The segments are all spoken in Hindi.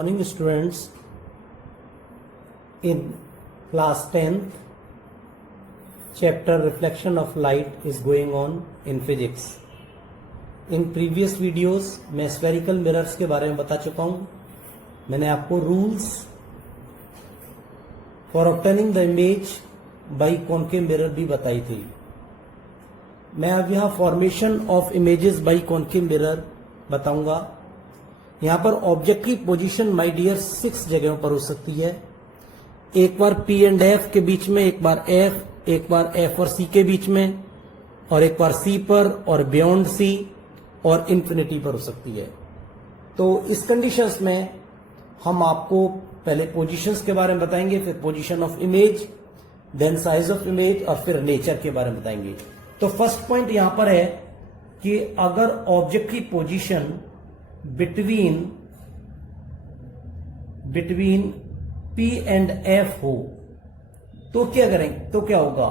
Morning students, in class 10th chapter reflection of light is going on in physics. In previous videos मैं spherical mirrors के बारे में बता चुका हूँ. मैंने आपको rules for obtaining the image by concave mirror भी बताई थी. मैं अब यहाँ formation of images by concave mirror बताऊंगा. यहां पर ऑब्जेक्ट की पोजीशन माय डियर 6 जगहों पर हो सकती है. एक बार P एंड F के बीच में, एक बार F, एक बार F और C के बीच में, और एक बार C पर, और बियॉन्ड C और इंफिनिटी पर हो सकती है. तो इस कंडीशंस में हम आपको पहले पोजीशंस के बारे में बताएंगे, फिर position of image, then size of image, और फिर नेचर के बारे में बताएंगे. तो फर्स्ट पॉइंट यहां पर है कि अगर ऑब्जेक्ट की position between P and F हो तो क्या करेंगे, तो क्या होगा.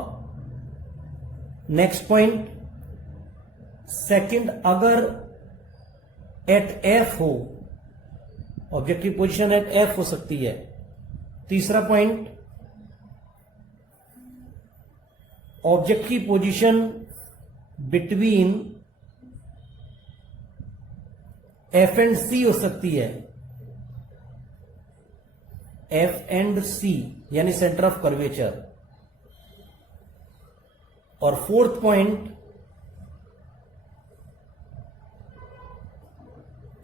नेक्स्ट पॉइंट सेकंड, अगर एट F हो, ऑब्जेक्ट की पोजीशन एट F हो सकती है. तीसरा पॉइंट, ऑब्जेक्ट की position between F and C हो सकती है. F एंड C यानी सेंटर ऑफ कर्वेचर. और फोर्थ पॉइंट,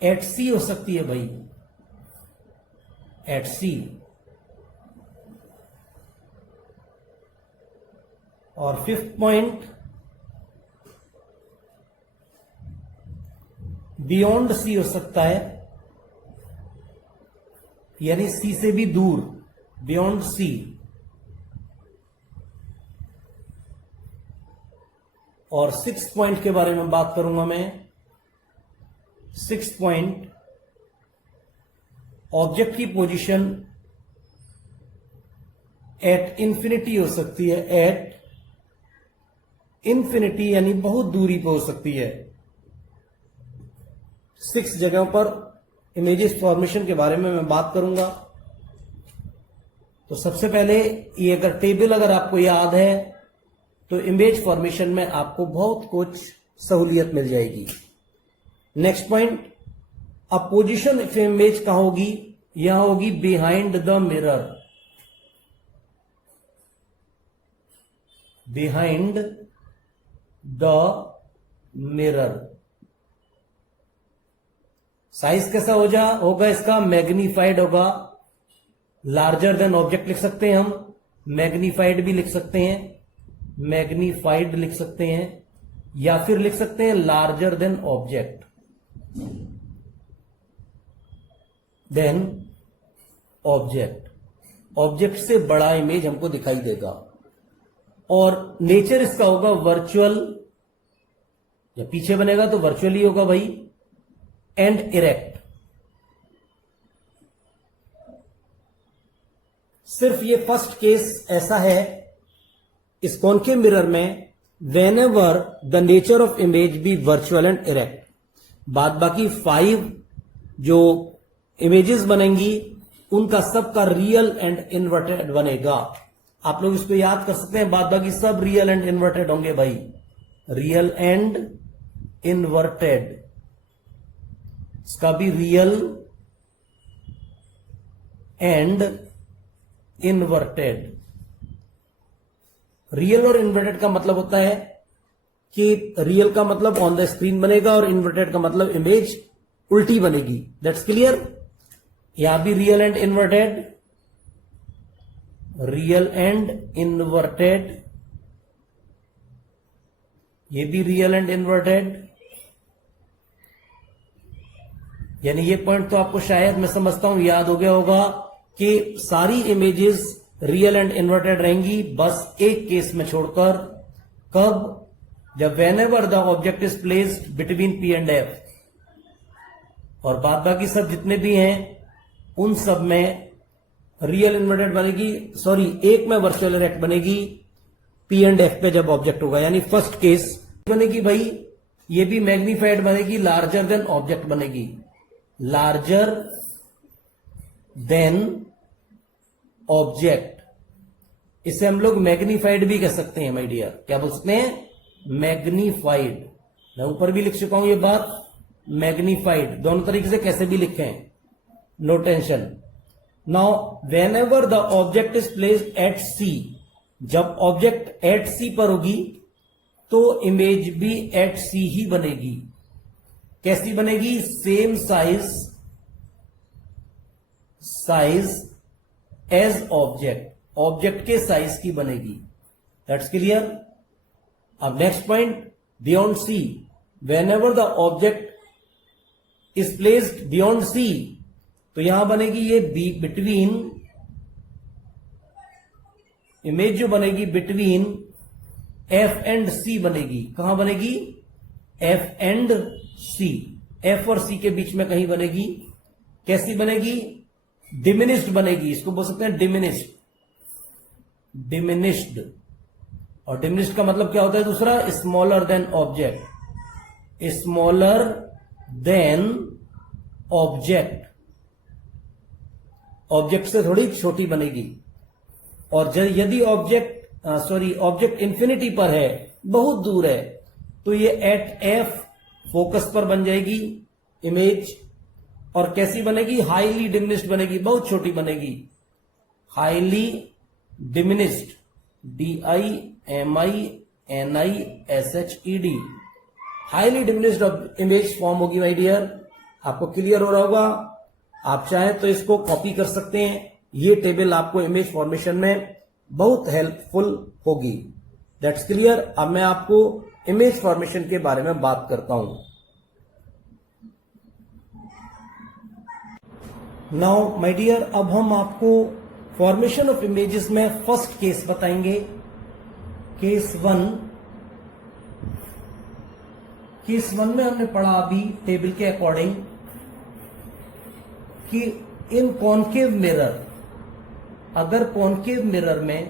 एट C हो सकती है भाई, एट C. और फिफ्थ पॉइंट, बियॉन्ड C हो सकता है, यानी C से भी दूर, बियॉन्ड C. और सिक्स पॉइंट के बारे में बात करूंगा मैं. सिक्स पॉइंट, ऑब्जेक्ट की पोजीशन एट इंफिनिटी हो सकती है, एट इंफिनिटी यानी बहुत दूरी पर हो सकती है. 6 जगहों पर इमेजेस फॉर्मेशन के बारे में मैं बात करूंगा. तो सबसे पहले ये अगर टेबल अगर आपको याद है तो इमेज फॉर्मेशन में आपको बहुत कुछ सहूलियत मिल जाएगी. नेक्स्ट पॉइंट, अब पोजीशन ऑफ इमेज कहां होगी, यहां होगी behind the mirror. Behind the mirror. Size कैसा होगा इसका, मैग्नीफाइड होगा. लार्जर देन ऑब्जेक्ट लिख सकते हैं हम, मैग्नीफाइड भी लिख सकते हैं, मैग्नीफाइड लिख सकते हैं, या फिर लिख सकते हैं larger than object. Then object, object से बड़ा इमेज हमको दिखाई देगा. और नेचर इसका होगा वर्चुअल, या पीछे बनेगा तो वर्चुअली होगा भाई, एंड इरेक्ट. सिर्फ ये फर्स्ट केस ऐसा है इस कॉन्केव मिरर में, whenever the nature of image be virtual and erect. बाद बाकी 5 जो इमेजेस बनेंगी उनका सबका रियल एंड इन्वर्टेड बनेगा. आप लोग इसको याद कर सकते हैं, बाद बाकी सब रियल एंड इन्वर्टेड होंगे भाई, रियल एंड इन्वर्टेड. इसका भी रियल एंड इन्वर्टेड. रियल और इन्वर्टेड का मतलब होता है कि रियल का मतलब ऑन द स्क्रीन बनेगा और इन्वर्टेड का मतलब इमेज उल्टी बनेगी. That's clear. यहां भी real and inverted, real and inverted, ये भी रियल एंड इन्वर्टेड. यानी ये पॉइंट तो आपको शायद मैं समझता हूं याद हो गया होगा कि सारी इमेजेस रियल एंड इन्वर्टेड रहेंगी, बस एक केस में छोड़कर. कब, जब when ever the object is placed between P and F. और बाद बाकी सब जितने भी हैं उन सब में रियल इन्वर्टेड बनेगी, सॉरी एक में वर्चुअल इरेक्ट बनेगी P एंड F पे जब ऑब्जेक्ट होगा. यानी फर्स्ट केस बनेगी भाई, ये भी मैग्नीफाइड बनेगी, लार्जर देन ऑब्जेक्ट बनेगी. Larger than object. इसे हम लोग मैग्नीफाइड भी कह सकते हैं माय डियर। क्या बोल सकते हैं? मैग्नीफाइड। मैं ऊपर भी लिख चुका हूं ये बात, मैग्नीफाइड। दोनों तरीके से कैसे भी लिखें, no tension. Now whenever the object is placed at C, जब ऑब्जेक्ट एट सी पर होगी तो इमेज भी एट सी ही बनेगी। कैसी बनेगी? Same size as object, object के साइज की बनेगी। That's clear. अब next point, beyond C, whenever the object is placed beyond C, तो यहां बनेगी ये बिटवीन, इमेज जो बनेगी बिटवीन एफ एंड सी बनेगी। कहां बनेगी? एफ एंड सी, एफ और सी के बीच में कहीं बनेगी। कैसी बनेगी? डिमिनिश्ड बनेगी। इसको बोल सकते हैं डिमिनिश्ड, डिमिनिश्ड। और डिमिनिश्ड का मतलब क्या होता है? दूसरा, smaller than object, smaller than object, object से थोड़ी छोटी बनेगी। और यदि ऑब्जेक्ट इंफिनिटी पर है, बहुत दूर है, तो ये एट एफ फोकस पर बन जाएगी इमेज। और कैसी बनेगी? हाईली डिमिनिश्ड बनेगी, बहुत छोटी बनेगी। Highly diminished, DIMINISHED, highly diminished image form होगी माय डियर। आपको क्लियर हो रहा होगा। आप चाहें तो इसको कॉपी कर सकते हैं। ये टेबल आपको इमेज फॉर्मेशन में बहुत हेल्पफुल होगी। That's clear. अब मैं आपको इमेज फॉर्मेशन के बारे में बात करता हूं। नाउ माय डियर, अब हम आपको फॉर्मेशन ऑफ इमेजेस में फर्स्ट केस बताएंगे। केस वन में हमने पढ़ा अभी टेबल के अकॉर्डिंग कि इन कॉन्केव मिरर, अगर कॉन्केव मिरर में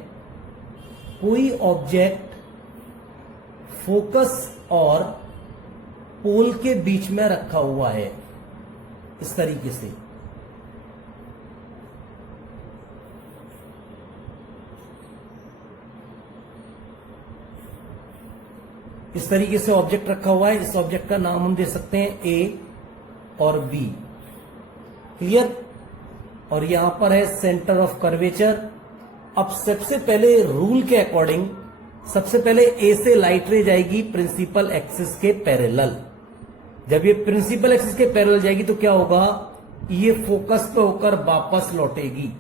कोई ऑब्जेक्ट फोकस और पोल के बीच में रखा हुआ है, इस तरीके से, इस तरीके से ऑब्जेक्ट रखा हुआ है। इस ऑब्जेक्ट का नाम हम दे सकते हैं ए और बी। क्लियर। और यहां पर है सेंटर ऑफ कर्वेचर। अब सबसे पहले रूल के अकॉर्डिंग सबसे पहले ए से लाइट रे जाएगी प्रिंसिपल एक्सिस के पैरेलल। जब ये प्रिंसिपल एक्सिस के पैरेलल जाएगी तो क्या होगा? ये फोकस पे होकर वापस लौटेगी,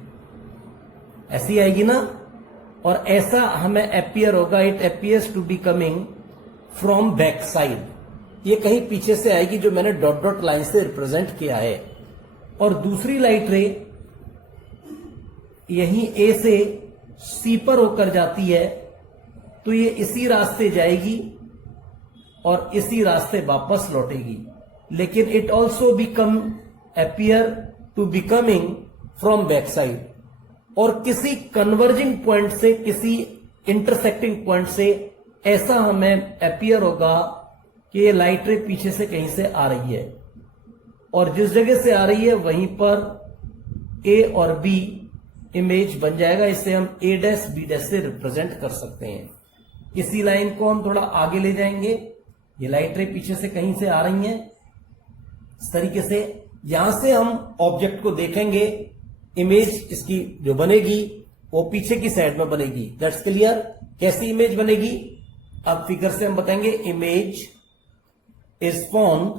ऐसी आएगी ना। और ऐसा हमें अपियर होगा, it appears to be coming from back side. ये कहीं पीछे से आएगी, जो मैंने डॉट डॉट लाइन से रिप्रेजेंट किया है। और दूसरी लाइट रे यहीं ए से सी पर होकर जाती है, तो ये इसी रास्ते जाएगी और इसी रास्ते वापस लौटेगी। लेकिन it also become appear to becoming from back side. और किसी कन्वर्जिंग पॉइंट से, किसी इंटरसेक्टिंग पॉइंट से ऐसा हमें अपियर होगा कि ये लाइट रे पीछे से कहीं से आ रही है, और जिस जगह से आ रही है वहीं पर ए और बी इमेज बन जाएगा। इसे हम ए डैश बी डैश से रिप्रेजेंट कर सकते हैं। इसी लाइन को हम थोड़ा आगे ले जाएंगे। ये लाइट रे पीछे से कहीं से आ रही हैं, इस तरीके से। यहां से हम ऑब्जेक्ट को देखेंगे, इमेज इसकी जो बनेगी वो पीछे की साइड में बनेगी। That's clear. कैसी इमेज बनेगी? अब फिगर से हम बताएंगे। इमेज इज फॉर्म्ड,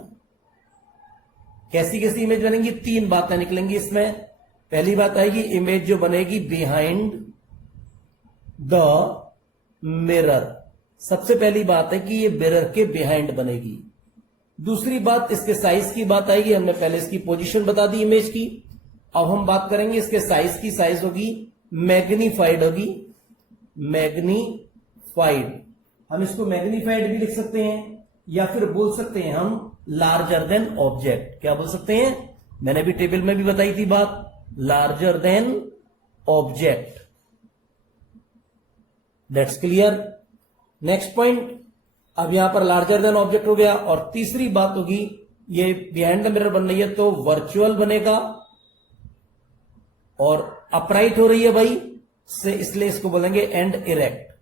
कैसी कैसी इमेज बनेगी? तीन बातें निकलेंगी इसमें। पहली बात आएगी, इमेज जो बनेगी बिहाइंड द मिरर। सबसे पहली बात है कि ये मिरर के बिहाइंड बनेगी। दूसरी बात, इसके साइज की बात आएगी। हमने पहले इसकी पोजीशन बता दी इमेज की। अब हम बात करेंगे इसके साइज की। साइज होगी मैग्नीफाइड, होगी मैग्नीफाइड। हम इसको मैग्नीफाइड भी लिख सकते हैं, या फिर बोल सकते हैं हम लार्जर देन ऑब्जेक्ट। क्या बोल सकते हैं? मैंने भी टेबल में भी बताई थी बात, larger than object. That's clear. Next point, अब यहां पर लार्जर देन ऑब्जेक्ट हो गया। और तीसरी बात होगी, ये बिहाइंड द मिरर बन रही है तो वर्चुअल बनेगा। और अपराइट हो रही है भाई से, इसलिए इसको बोलेंगे एंड इरेक्ट।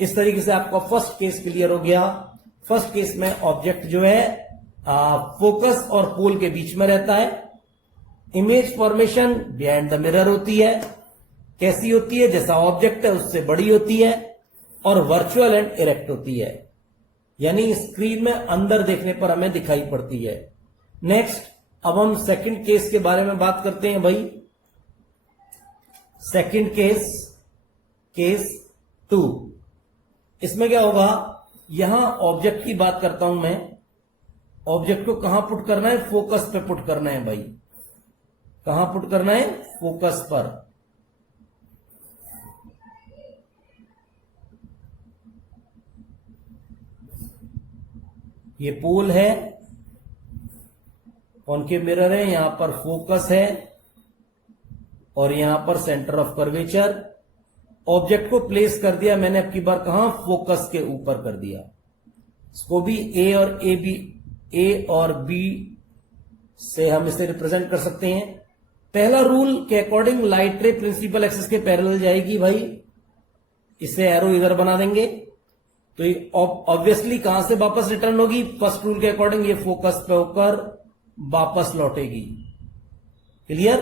इस तरीके से आपका फर्स्ट केस क्लियर हो गया। फर्स्ट केस में ऑब्जेक्ट जो है फोकस और पोल के बीच में रहता है। Image formation behind the mirror होती है। कैसी होती है? जैसा ऑब्जेक्ट है उससे बड़ी होती है और वर्चुअल एंड इरेक्ट होती है, यानी स्क्रीन में अंदर देखने पर हमें दिखाई पड़ती है। नेक्स्ट, अब हम सेकंड केस के बारे में बात करते हैं भाई। Second case, case 2। इसमें क्या होगा? यहां ऑब्जेक्ट की बात करता हूं मैं। ऑब्जेक्ट को कहां पुट करना है? फोकस पे पुट करना है भाई। कहां पुट करना है? फोकस पर। ये पोल है, कॉनकेव मिरर है, यहां पर फोकस है और यहां पर सेंटर ऑफ कर्वेचर। ऑब्जेक्ट को प्लेस कर दिया मैंने अब की बार कहां? फोकस के ऊपर कर दिया। इसको भी ए और बी से हम इसे रिप्रेजेंट कर सकते हैं। पहला रूल के according light ray principal axis के पैरेलल जाएगी भाई। इसे एरो इधर बना देंगे तो ये ऑब्वियसली कहां से वापस रिटर्न होगी? फर्स्ट रूल के अकॉर्डिंग ये फोकस पे होकर वापस लौटेगी। क्लियर?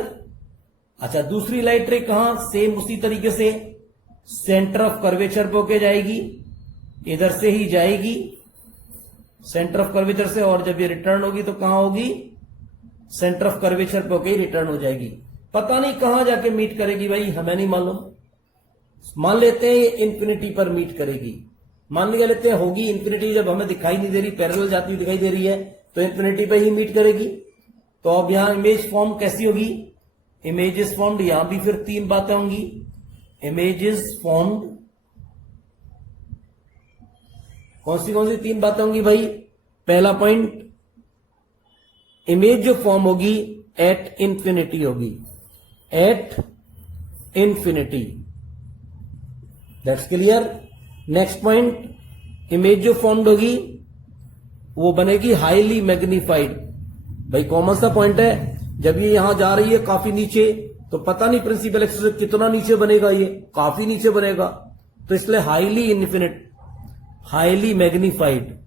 अच्छा, दूसरी लाइट रे कहां? सेम उसी तरीके से सेंटर ऑफ कर्वेचर पे होके जाएगी, इधर से ही जाएगी सेंटर ऑफ कर्वेचर से, और जब ये रिटर्न होगी तो कहां होगी? सेंटर ऑफ कर्वेचर पे होके रिटर्न हो जाएगी। पता नहीं कहां जाके मीट करेगी भाई, हमें नहीं मालूम। मान लेते हैं ये इंफिनिटी पर मीट करेगी। मान लिया लेते हैं होगी इंफिनिटी, जब हमें दिखाई नहीं दे रही, पैरेलल जाती हुई दिखाई दे रही है तो इंफिनिटी पे ही मीट करेगी। तो अब यहां इमेज फॉर्म कैसी होगी? Image is formed. यहां भी फिर तीन बातें होंगी। इमेज इज फॉर्म्ड, कौन सी तीन बातें होंगी भाई? पहला पॉइंट, इमेज जो फॉर्म होगी एट इंफिनिटी होगी, at infinity. That's clear. Next point, image जो फॉर्म्ड होगी वो बनेगी हाईली मैग्नीफाइड। भाई कॉमन सा पॉइंट है, जब ये यहां जा रही है काफी नीचे तो पता नहीं प्रिंसिपल एक्सिस से कितना नीचे बनेगा, ये काफी नीचे बनेगा, तो इसलिए हाईली मैग्नीफाइड,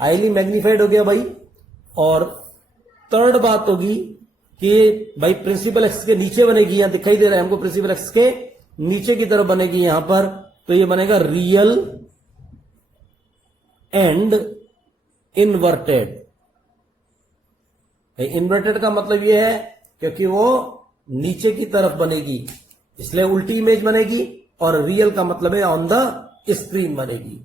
हाईली मैग्नीफाइड हो गया भाई। और थर्ड बात होगी कि भाई प्रिंसिपल एक्सिस के नीचे बनेगी, यहां दिखाई दे रहा है हमको प्रिंसिपल एक्सिस के नीचे की तरफ बनेगी यहां पर, तो ये बनेगा रियल एंड इन्वर्टेड। इन्वर्टेड का मतलब ये है क्योंकि वो नीचे की तरफ बनेगी इसलिए उल्टी इमेज बनेगी, और रियल का मतलब है ऑन द स्क्रीन बनेगी।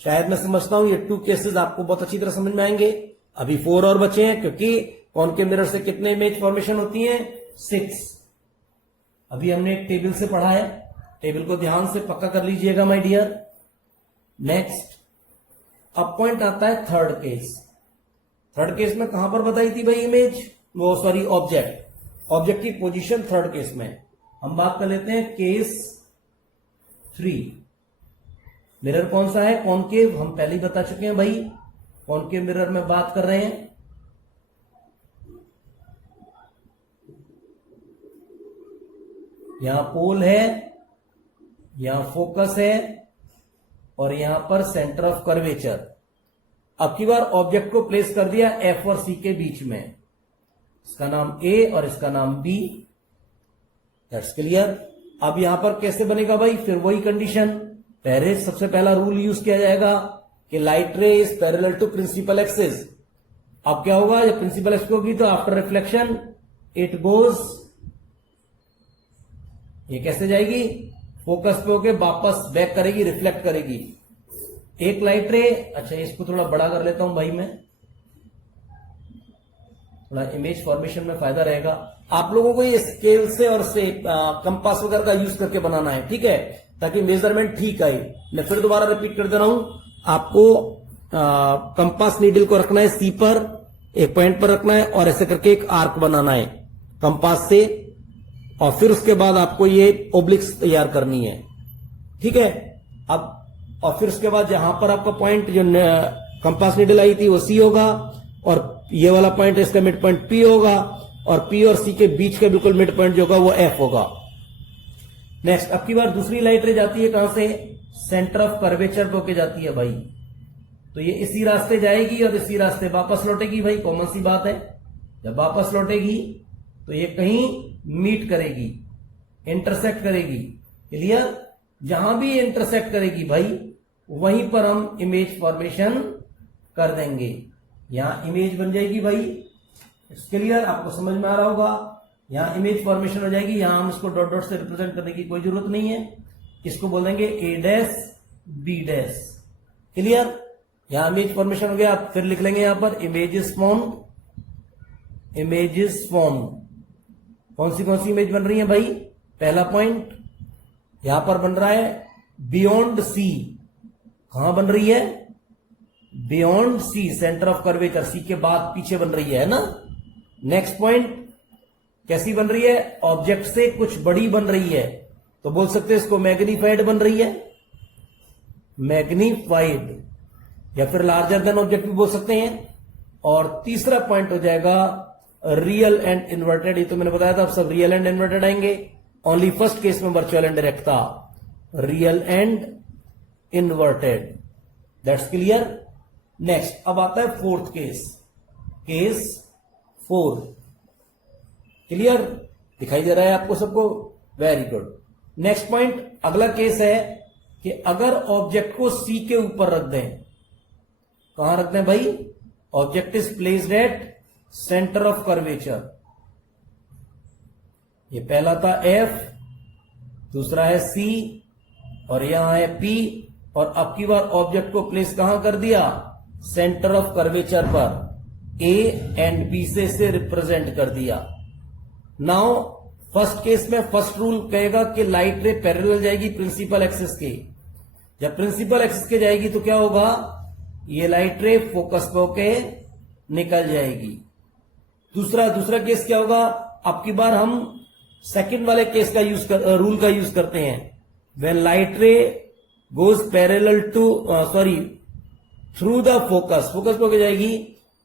शायद मैं समझता हूं ये 2 केसेस आपको बहुत अच्छी तरह समझ में आएंगे। अभी 4 और बचे हैं, क्योंकि कॉनकेव मिरर से कितने इमेज फॉर्मेशन होती है? 6। अभी हमने एक टेबल से पढ़ा है, टेबल को ध्यान से पक्का कर लीजिएगा माय डियर। नेक्स्ट, अब पॉइंट आता है थर्ड केस। थर्ड केस में कहां पर बताई थी भाई इमेज? वो सॉरी ऑब्जेक्ट की पोजीशन थर्ड केस में। हम बात कर लेते हैं केस 3। मिरर कौन सा है? कॉनकेव। हम पहले ही बता चुके हैं भाई, कॉनकेव मिरर में बात कर रहे हैं। यहां पोल है, यहां फोकस है और यहां पर सेंटर ऑफ कर्वेचर। अब की बार ऑब्जेक्ट को प्लेस कर दिया एफ और सी के बीच में, इसका नाम ए और इसका नाम बी। That's clear. अब यहां पर कैसे बनेगा भाई? फिर वही कंडीशन, पहले सबसे पहला रूल यूज किया जाएगा कि light ray is parallel to principal axis. अब क्या होगा? जब प्रिंसिपल एक्सिस होगी तो आफ्टर रिफ्लेक्शन इट गोज, ये कैसे जाएगी? फोकस पे होके वापस बैक करेगी, रिफ्लेक्ट करेगी। एक लाइट रे, अच्छा इसको थोड़ा बड़ा कर लेता हूं भाई मैं, थोड़ा इमेज फॉर्मेशन में फायदा रहेगा। आप लोगों को ये स्केल से और से कंपास वगैरह का यूज करके बनाना है, ठीक है, ताकि मेजरमेंट ठीक आए। मैं फिर दोबारा रिपीट कर दे रहा हूं, आपको कंपास नीडल को रखना है सी पर, एक पॉइंट पर रखना है और ऐसे करके एक आर्क बनाना है कंपास से, और फिर उसके बाद आपको ये ओब्लिक्स तैयार करनी है, ठीक है। अब और फिर उसके बाद जहां पर आपका पॉइंट जो कंपास नीडल आई थी वो सी होगा, और ये वाला पॉइंट इसका मिड पॉइंट P होगा और P और C के बीच का बिल्कुल मिड पॉइंट जो होगा वो F होगा। नेक्स्ट, अब की बार दूसरी लाइट रे जाती है कहां से? सेंटर ऑफ कर्वेचर पे होके जाती है भाई। तो ये इसी रास्ते जाएगी और इसी रास्ते वापस लौटेगी भाई, कॉमन सी बात है। जब वापस लौटेगी तो ये कहीं मीट करेगी, इंटरसेक्ट करेगी। क्लियर? जहां भी इंटरसेक्ट करेगी भाई वहीं पर हम इमेज फॉर्मेशन कर देंगे। यहां इमेज बन जाएगी भाई। It's clear? आपको समझ में आ रहा होगा। यहां इमेज फॉर्मेशन हो जाएगी। यहां हम इसको डॉट डॉट से रिप्रेजेंट करने की कोई जरूरत नहीं है। इसको बोल देंगे A dash B dash. Clear? यहां इमेज फॉर्मेशन हो गया। आप फिर लिख लेंगे यहां पर इमेजेस फॉर्म। इमेजेस फॉर्म कौन सी इमेज बन रही है भाई? पहला पॉइंट यहां पर बन रहा है बियॉन्ड C। कहां बन रही है? Beyond C, centre of curvature. C के बाद पीछे बन रही है ना। नेक्स्ट पॉइंट कैसी बन रही है? ऑब्जेक्ट से कुछ बड़ी बन रही है, तो बोल सकते हैं इसको मैग्नीफाइड बन रही है, मैग्नीफाइड, या फिर लार्जर देन ऑब्जेक्ट भी बोल सकते हैं। और तीसरा पॉइंट हो जाएगा रियल एंड इन्वर्टेड। ये तो मैंने बताया था, अब सब रियल एंड इन्वर्टेड आएंगे। ओनली फर्स्ट केस में वर्चुअल एंड डायरेक्ट था, real and inverted. That's clear. Next, अब आता है फोर्थ केस, केस 4। क्लियर? दिखाई दे रहा है आपको सबको? Very good. नेक्स्ट पॉइंट, अगला केस है कि अगर ऑब्जेक्ट को C के ऊपर रख दें। कहां रख दें भाई? Object is placed at centre of curvature. ये पहला था F, दूसरा है C और यहां है P। और अब की बार ऑब्जेक्ट को प्लेस कहां कर दिया? सेंटर ऑफ कर्वेचर पर। A एंड B से रिप्रेजेंट कर दिया। नाउ फर्स्ट केस में फर्स्ट रूल कहेगा कि लाइट रे पैरेलल जाएगी प्रिंसिपल एक्सिस के। जब प्रिंसिपल एक्सिस के जाएगी तो क्या होगा? ये लाइट रे फोकस पे होके निकल जाएगी। दूसरा केस क्या होगा? अब की बार हम सेकंड वाले केस का रूल का यूज करते हैं। When light ray goes parallel to through the focus पे होके जाएगी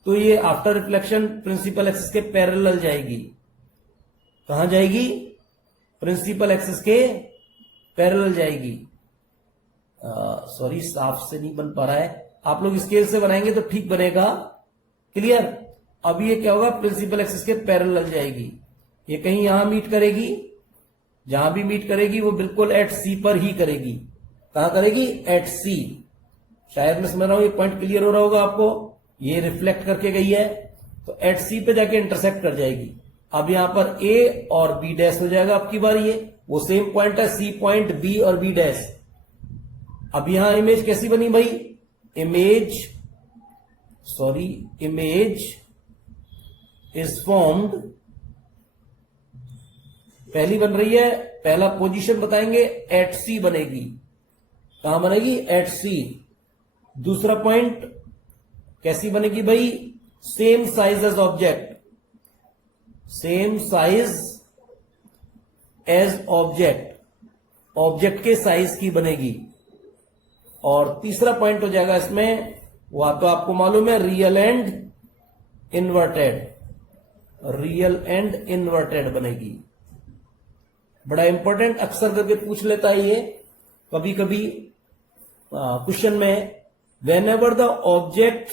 तो ये आफ्टर रिफ्लेक्शन प्रिंसिपल एक्सिस के पैरेलल जाएगी। कहां जाएगी? प्रिंसिपल एक्सिस के पैरेलल जाएगी। सॉरी, साफ से नहीं बन पा रहा है। आप लोग स्केल से बनाएंगे तो ठीक बनेगा। क्लियर? अब ये क्या होगा? प्रिंसिपल एक्सिस के पैरेलल जाएगी। ये कहीं यहां मीट करेगी, जहां भी मीट करेगी वो बिल्कुल एट C पर ही करेगी। कहां करेगी? At C। शायद मैं समझ रहा हूं, ये पॉइंट क्लियर हो रहा होगा आपको। ये रिफ्लेक्ट करके गई है तो एट C पे जाके इंटरसेक्ट कर जाएगी। अब यहां पर A और B डैश हो जाएगा आपकी बार। ये वो सेम पॉइंट है, C पॉइंट, B और B डैश। अब यहां इमेज कैसी बनी भाई? Image is formed. पहली बन रही है, पहला पोजीशन बताएंगे, एट C बनेगी। कहां बनेगी? Eight C। दूसरा पॉइंट कैसी बनेगी भाई? Same size as object, same size as object, object के साइज की बनेगी। और तीसरा पॉइंट हो जाएगा इसमें, वो तो आपको मालूम है, real and inverted. Real and inverted बनेगी। बड़ा इंपॉर्टेंट, अक्सर करके पूछ लेता है ये कभी कभी क्वेश्चन में। Whenever the object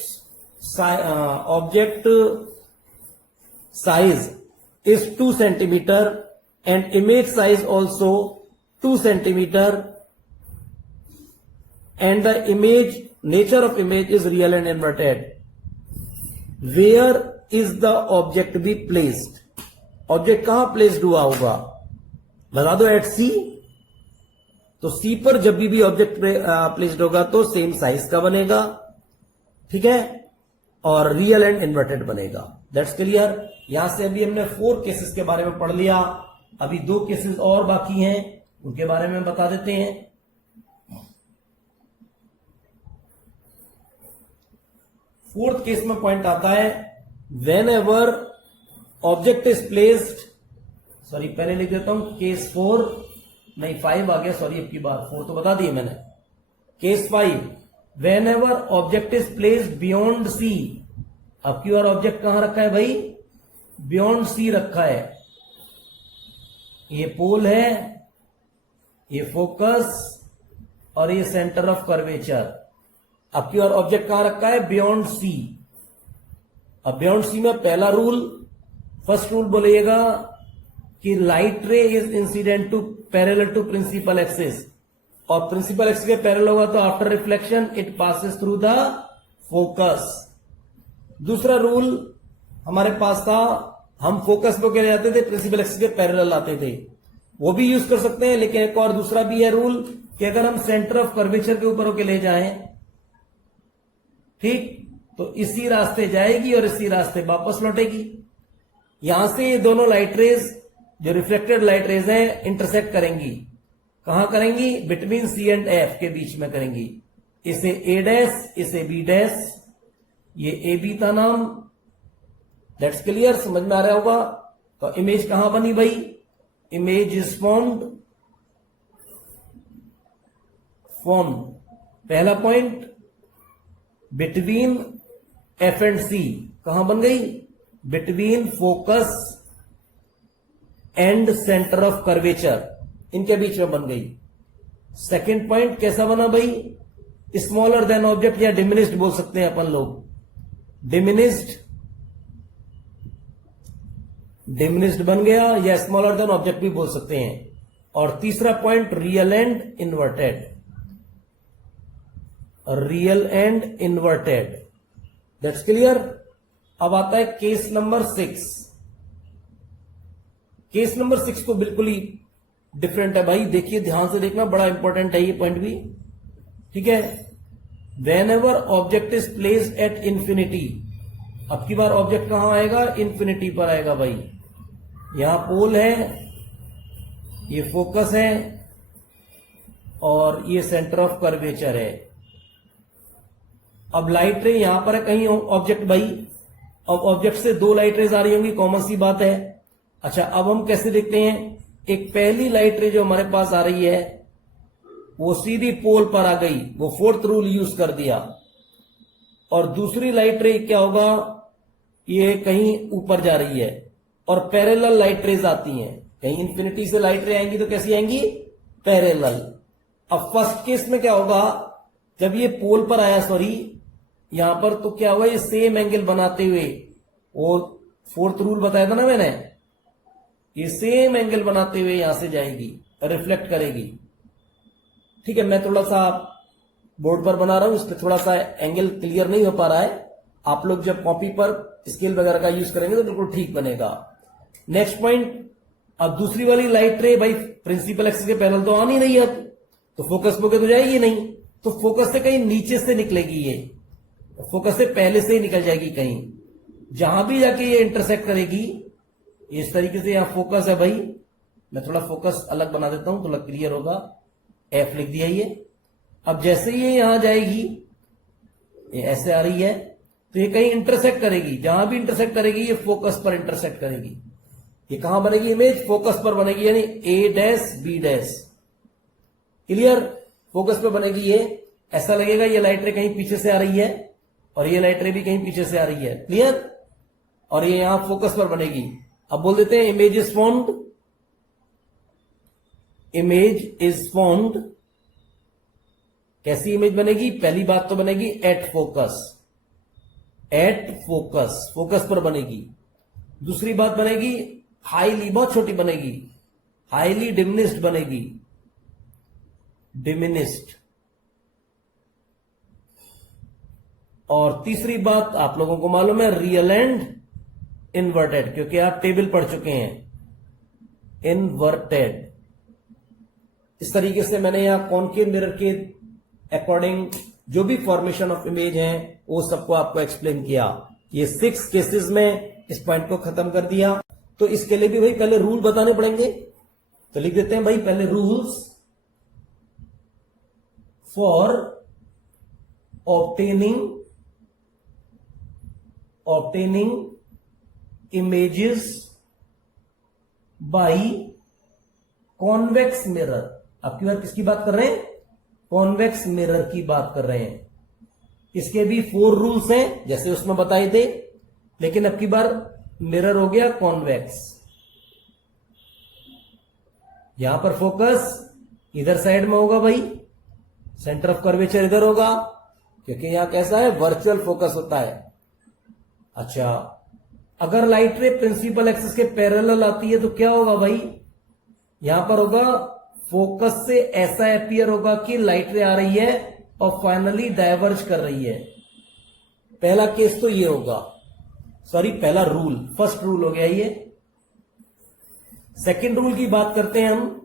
size is 2 centimeter and image size also 2 centimeter and the nature of image is real and inverted. Where is the object be placed? Object कहां placed हुआ होगा? बता दो। Eight C। तो C पर जब भी ऑब्जेक्ट प्लेस्ड होगा तो सेम साइज का बनेगा। ठीक है? और रियल एंड इन्वर्टेड बनेगा। That's clear. यहां से अभी हमने 4 केसेस के बारे में पढ़ लिया। अभी 2 केसेस और बाकी हैं, उनके बारे में बता देते हैं। फोर्थ केस में पॉइंट आता है, when ever object is placed, sorry पहले लिख देता हूं, केस 4 नहीं 5 आ गया, सॉरी अब की बार 4 तो बता दिए मैंने। Case 5, when ever object is placed beyond C। अब की बार ऑब्जेक्ट कहां रखा है भाई, बियॉन्ड सी रखा है। ये पोल है, ये फोकस और ये सेंटर ऑफ कर्वेचर। अब की बार ऑब्जेक्ट कहां रखा है, बियॉन्ड सी। अब बियॉन्ड सी में पहला रूल, फर्स्ट रूल बोलिएगा कि light ray is incident to parallel to principal axis, और प्रिंसिपल एक्सिस के पैरेलल होगा तो after reflection it passes through the focus. दूसरा रूल हमारे पास था, हम फोकस पे ले जाते थे, प्रिंसिपल एक्सिस के पैरेलल आते थे, वो भी यूज कर सकते हैं। लेकिन एक और दूसरा भी है रूल कि अगर हम सेंटर ऑफ कर्वेचर के ऊपर होके ले जाएं, ठीक, तो इसी रास्ते जाएगी और इसी रास्ते वापस लौटेगी। यहां से ये दोनों लाइट रेज जो रिफ्लेक्टेड लाइट रेज हैं इंटरसेक्ट करेंगी। कहां करेंगी, बिटवीन सी एंड एफ के बीच में करेंगी। इसे ए डैश, इसे बी डैश, ये ए बी था नाम। दैट्स क्लियर, समझ में आ रहा होगा। तो इमेज कहां बनी भाई, इमेज इज फॉर्म्ड, पहला पॉइंट बिटवीन एफ एंड सी, कहां बन गई, between focus and centre of curvature, इनके बीच में बन गई। सेकेंड पॉइंट कैसा बना भाई, स्मॉलर देन ऑब्जेक्ट या डिमिनिस्ड बोल सकते हैं अपन लोग, डिमिनिस्ड बन गया, या स्मॉलर देन ऑब्जेक्ट भी बोल सकते हैं। और तीसरा point real and inverted, real and inverted. That's clear. अब आता है केस नंबर 6। केस नंबर 6 तो बिल्कुल ही डिफरेंट है भाई, देखिए ध्यान से देखना, बड़ा इंपॉर्टेंट है ये पॉइंट भी, ठीक है। When ever object is placed at infinity, अब की बार ऑब्जेक्ट कहां आएगा, इंफिनिटी पर आएगा भाई। यहां पोल है, ये फोकस है और ये सेंटर ऑफ कर्वेचर है। अब लाइट रे यहां पर है कहीं ऑब्जेक्ट भाई, अब ऑब्जेक्ट से दो लाइट रेज आ रही होंगी, कॉमन सी बात है। अच्छा, अब हम कैसे देखते हैं, एक पहली लाइट रे जो हमारे पास आ रही है वो सीधी पोल पर आ गई, वो फोर्थ रूल यूज कर दिया। और दूसरी लाइट रे क्या होगा, ये कहीं ऊपर जा रही है और पैरेलल लाइट रेज आती हैं, कहीं इंफिनिटी से लाइट रे आएंगी तो कैसी आएंगी, पैरेलल। अब फर्स्ट केस में क्या होगा, जब ये पोल पर आया, सॉरी यहां पर, तो क्या हुआ, ये सेम एंगल बनाते हुए, वो फोर्थ रूल बताया था ना मैंने, ये सेम एंगल बनाते हुए यहां से जाएगी, रिफ्लेक्ट करेगी। ठीक है, मैं थोड़ा सा बोर्ड पर बना रहा हूं, इसमें थोड़ा सा एंगल क्लियर नहीं हो पा रहा है। आप लोग जब कॉपी पर स्केल वगैरह का यूज करेंगे तो बिल्कुल ठीक बनेगा। नेक्स्ट पॉइंट, अब दूसरी वाली लाइट रे भाई प्रिंसिपल एक्सिस के पैरेलल तो आनी नहीं है, तो फोकस पे तो जाएगी नहीं, तो फोकस से कहीं नीचे से निकलेगी, ये फोकस से पहले से ही निकल जाएगी कहीं, जहां भी जाके ये इंटरसेक्ट करेगी। इस तरीके से यहां फोकस है भाई, मैं थोड़ा फोकस अलग बना देता हूं, थोड़ा क्लियर होगा। एफ लिख दिया ये। अब जैसे ये यहां जाएगी, ये ऐसे आ रही है, तो ये कहीं इंटरसेक्ट करेगी, जहां भी इंटरसेक्ट करेगी ये फोकस पर इंटरसेक्ट करेगी। ये कहां बनेगी इमेज, फोकस पर बनेगी, यानी A dash B dash. Clear, focus पे बनेगी ये, ऐसा लगेगा ये लाइट रे कहीं पीछे से आ रही है और ये लाइट रे भी कहीं पीछे से आ रही है। क्लियर, और ये यहां फोकस पर बनेगी। अब बोल देते हैं image is formed, image is formed. कैसी इमेज बनेगी, पहली बात तो बनेगी at focus, at focus, focus पर बनेगी। दूसरी बात बनेगी हाईली, बहुत छोटी बनेगी, हाईली डिमिनिस्ड बनेगी, डिमिनिस्ड। और तीसरी बात आप लोगों को मालूम है, रियल एंड इन्वर्टेड, क्योंकि आप टेबल पढ़ चुके हैं, इन्वर्टेड। इस तरीके से मैंने यहां कॉनकेव मिरर के अकॉर्डिंग जो भी फॉर्मेशन ऑफ इमेज है वो सबको आपको एक्सप्लेन किया। ये 6 केसेस में इस पॉइंट को खत्म कर दिया। तो इसके लिए भी भाई पहले रूल बताने पड़ेंगे, तो लिख देते हैं भाई पहले, rules for obtaining images by convex mirror. आपकी बात किसकी बात कर रहे हैं, कॉन्वेक्स मिरर की बात कर रहे हैं। इसके भी 4 रूल्स हैं, जैसे उसमें बताए थे। लेकिन अब की बार मिरर हो गया कॉन्वेक्स। यहां पर फोकस इधर साइड में होगा भाई, सेंटर ऑफ कर्वेचर इधर होगा, क्योंकि यहां कैसा है, वर्चुअल फोकस होता है। अच्छा, अगर लाइट रे प्रिंसिपल एक्सिस के पैरेलल आती है तो क्या होगा भाई, यहां पर होगा फोकस से ऐसा अपीयर होगा कि लाइट रे आ रही है और फाइनली डाइवर्ज कर रही है। पहला केस तो ये होगा, सॉरी पहला रूल, फर्स्ट रूल हो गया ये। सेकंड रूल की बात करते हैं हम।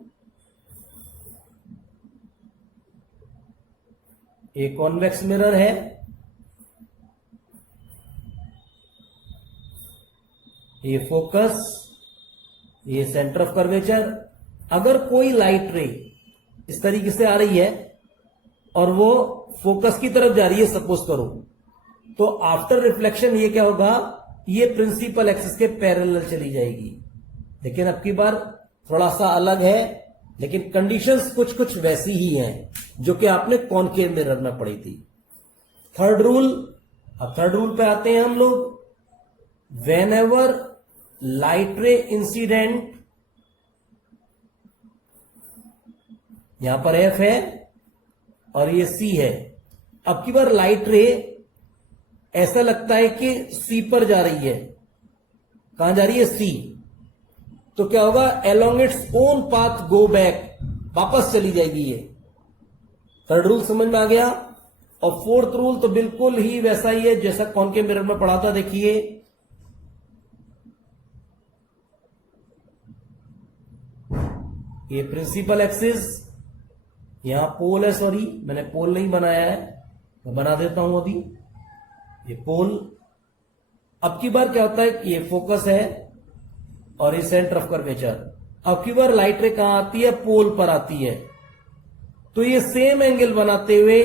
ये कॉन्वेक्स मिरर है, ये फोकस, ये सेंटर ऑफ कर्वेचर। अगर कोई लाइट रे इस तरीके से आ रही है और वो फोकस की तरफ जा रही है सपोज करो, तो आफ्टर रिफ्लेक्शन ये क्या होगा, ये प्रिंसिपल एक्सिस के पैरेलल चली जाएगी। लेकिन अब की बार थोड़ा सा अलग है, लेकिन कंडीशंस कुछ कुछ वैसी ही हैं जो कि आपने कॉनकेव मिरर में पढ़ी थी। थर्ड रूल, अब थर्ड रूल पे आते हैं हम लोग। When ever light ray incident, यहां पर एफ है और ये सी है। अब की बार लाइट रे ऐसा लगता है कि सी पर जा रही है। कहां जा रही है, सी। तो क्या होगा, along its own path go back, वापस चली जाएगी ये। थर्ड रूल समझ में आ गया। और फोर्थ रूल तो बिल्कुल ही वैसा ही है जैसा कॉनकेव मिरर में पढ़ा था। देखिए ये प्रिंसिपल एक्सिस, यहां पोल है, सॉरी मैंने पोल नहीं बनाया है, मैं बना देता हूं अभी। ये पोल, अब की बार क्या होता है कि ये फोकस है और ये सेंटर ऑफ कर्वेचर। अब की बार लाइट रे कहां आती है, पोल पर आती है, तो ये सेम एंगल बनाते हुए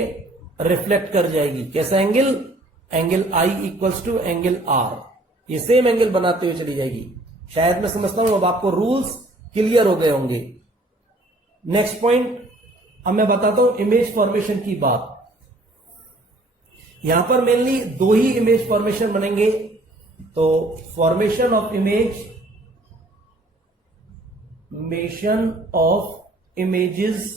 रिफ्लेक्ट कर जाएगी। कैसा angle, angle i equals to angle r, ये सेम एंगल बनाते हुए चली जाएगी। शायद मैं समझता हूं अब आपको रूल्स क्लियर हो गए होंगे। नेक्स्ट पॉइंट, अब मैं बताता हूं इमेज फॉर्मेशन की बात। यहां पर मेनली दो ही इमेज फॉर्मेशन बनेंगे। तो formation of image, mason of images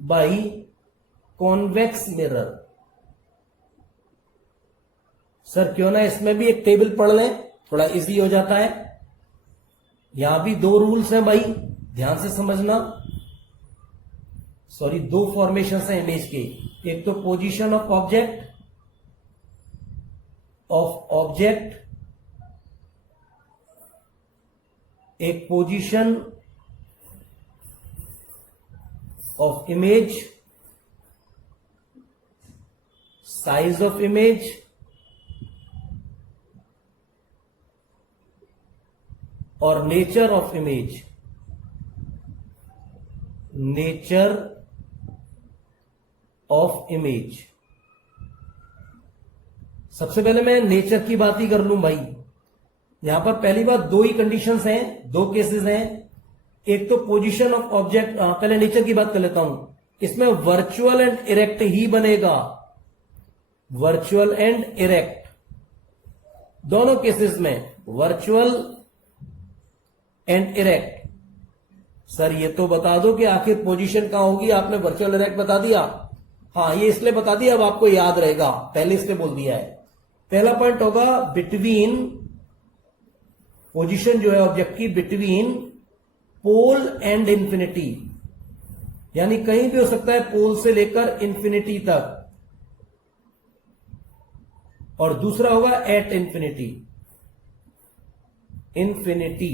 by convex mirror. Sir क्यों ना इसमें भी एक टेबल पढ़ लें, थोड़ा इजी हो जाता है। यहां भी दो रूल्स हैं भाई, ध्यान से समझना। सॉरी, दो फॉर्मेशन हैं इमेज के। एक तो पोजीशन ऑफ ऑब्जेक्ट, एक position of image, size of image, और nature of image. Nature of image, सबसे पहले मैं नेचर की बात ही कर लूं भाई। यहां पर पहली बात, दो ही कंडीशंस हैं, दो केसेस हैं। एक तो पोजीशन ऑफ ऑब्जेक्ट, पहले नेचर की बात कर लेता हूं। इसमें वर्चुअल एंड इरेक्ट ही बनेगा, वर्चुअल एंड इरेक्ट दोनों केसेस में, वर्चुअल एंड इरेक्ट। सर ये तो बता दो कि आखिर पोजीशन कहां होगी, आपने वर्चुअल इरेक्ट बता दिया। हाँ, ये इसलिए बता दिया, अब आपको याद रहेगा, पहले इसलिए बोल दिया है। पहला पॉइंट होगा बिटवीन, पोजीशन जो है ऑब्जेक्ट की बिटवीन पोल एंड इंफिनिटी, यानी कहीं भी हो सकता है पोल से लेकर इंफिनिटी तक। और दूसरा होगा एट इंफिनिटी। इंफिनिटी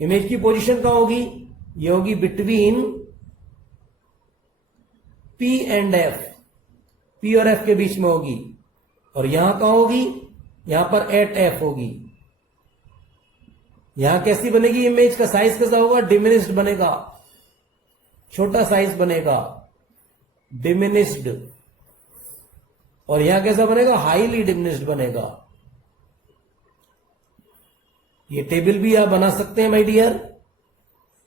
इमेज की पोजीशन कहां होगी, ये होगी between P and F, P और एफ के बीच में होगी। और यहां कहां होगी, यहां पर एट एफ होगी। यहां कैसी बनेगी इमेज, का साइज कैसा होगा, डिमिनिस्ड बनेगा, छोटा साइज बनेगा, डिमिनिस्ड। और यहां कैसा बनेगा, हाईली डिमिनिस्ड बनेगा। ये टेबल भी आप बना सकते हैं माय डियर।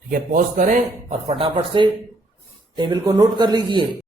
ठीक है, पॉज करें और फटाफट से टेबल को नोट कर लीजिए।